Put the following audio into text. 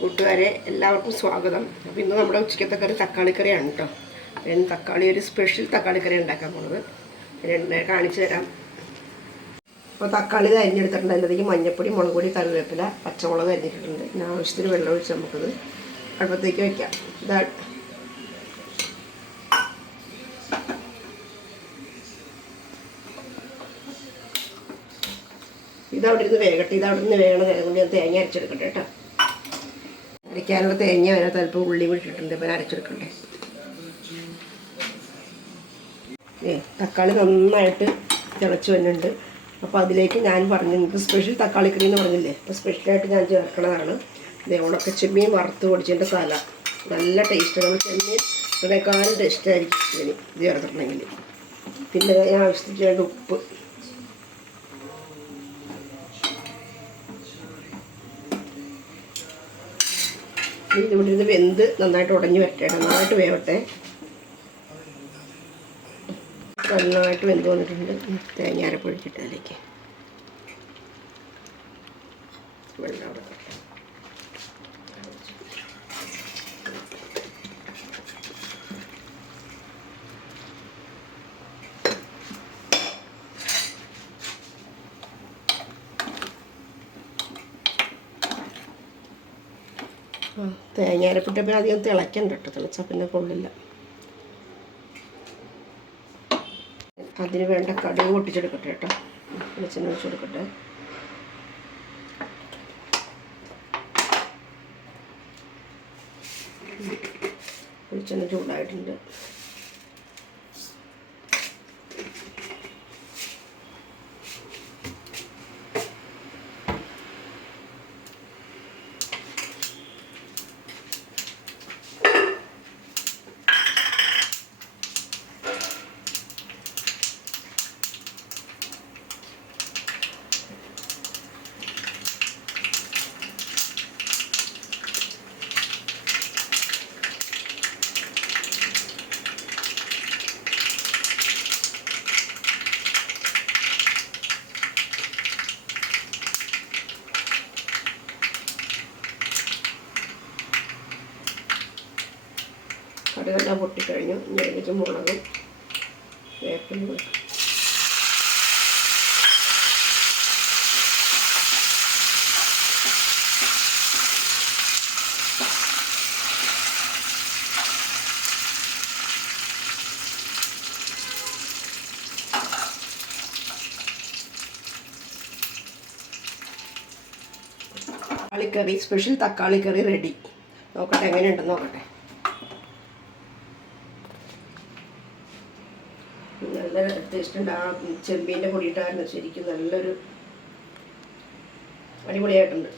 കൂട്ടുകാരെ എല്ലാവർക്കും സ്വാഗതം. അപ്പോൾ ഇന്ന് നമ്മുടെ ഉച്ചക്കത്തെ കറി തക്കാളിക്കറിയാണ് കേട്ടോ ഞാൻ തക്കാളി ഒരു സ്പെഷ്യൽ തക്കാളിക്കറി ഉണ്ടാക്കാൻ പോണത്. രണ്ട് കാണിച്ചു തരാം. അപ്പോൾ തക്കാളി ഇത് അരിഞ്ഞെടുത്തിട്ടുണ്ട്. അതിലേക്ക് മഞ്ഞപ്പൊടി മുളക് കറിവേപ്പില പച്ചമുളക് അരിഞ്ഞിട്ടുണ്ട്. പിന്നെ ആവശ്യത്തിന് വെള്ളം ഒഴിച്ച് നമുക്കത് അടുപ്പത്തേക്ക് വയ്ക്കാം ഇതാ. ഇതവിടെ ഇരുന്ന് വേകട്ടെ. ഇതവിടെ നിന്ന് വേകണ നേരം കൊണ്ട് ഞാൻ തേങ്ങ അരച്ചെടുക്കട്ടെ കേട്ടോ അരയ്ക്കാനുള്ള തേങ്ങ അതിനകത്ത് അല്പം ഉള്ളി വിട്ടിട്ടുണ്ട് ഇപ്പം അരച്ചെടുക്കണ്ടേ? ഏ തക്കാളി നന്നായിട്ട് തിളച്ച് വരുന്നുണ്ട് അപ്പോൾ അതിലേക്ക് ഞാൻ പറഞ്ഞു നിങ്ങൾക്ക് സ്പെഷ്യൽ തക്കാളി കറി എന്ന് പറഞ്ഞില്ലേ? അപ്പോൾ സ്പെഷ്യലായിട്ട് ഞാൻ ചേർക്കണതാണ്. ഇതേ ഉണക്ക ചെമ്മീൻ വറുത്ത് പൊടിച്ചതിന്റെ തല നല്ല ടേസ്റ്റ് നമ്മൾ ചെമ്മീൻ അതിനേക്കാളും ടേസ്റ്റായിരിക്കും ഇതിന് ഇത് ചേർത്തിട്ടുണ്ടെങ്കിൽ. പിന്നെ ഞാൻ ആവശ്യത്തിന് ഉപ്പ്. ഇവിടെ ഇരുന്ന് വെന്ത് നന്നായിട്ട് ഉടഞ്ഞു വരട്ടെ നന്നായിട്ട് വേവട്ടെ. നന്നായിട്ട് വെന്ത് വന്നിട്ടുണ്ട്. തേങ്ങ അരപ്പൊഴിച്ചിട്ട് അതിലേക്ക് വെള്ളം അവിടെ വെക്കട്ടെ. ആ, തേങ്ങ അരപ്പിട്ടപ്പോൾ അധികം തിളയ്ക്കണ്ട കേട്ടോ. തിളച്ചാൽ പിന്നെ കൊള്ളില്ല. അതിന് വേണ്ട കടുക് പൊട്ടിച്ചെടുക്കട്ടെ കേട്ടോ. വെളിച്ചെണ്ണ വെച്ചെടുക്കട്ടെ വെളിച്ചെണ്ണ ചൂടായിട്ടുണ്ട്. കടുകെല്ലാം പൊട്ടിക്കഴിഞ്ഞു. ഇനി അതിലേക്ക് മുളകും വേപ്പിലും വെക്കും തക്കാളിക്കറി സ്പെഷ്യൽ തക്കാളിക്കറി റെഡി നോക്കട്ടെ എങ്ങനെയുണ്ടെന്ന് നോക്കട്ടെ. നല്ല ടേസ്റ്റ് ഉണ്ട് ആ ചെമ്പീന്റെ പൊടിയിട്ടായിരുന്നു. ശരിക്കും നല്ലൊരു അടിപൊളിയായിട്ടുണ്ട്.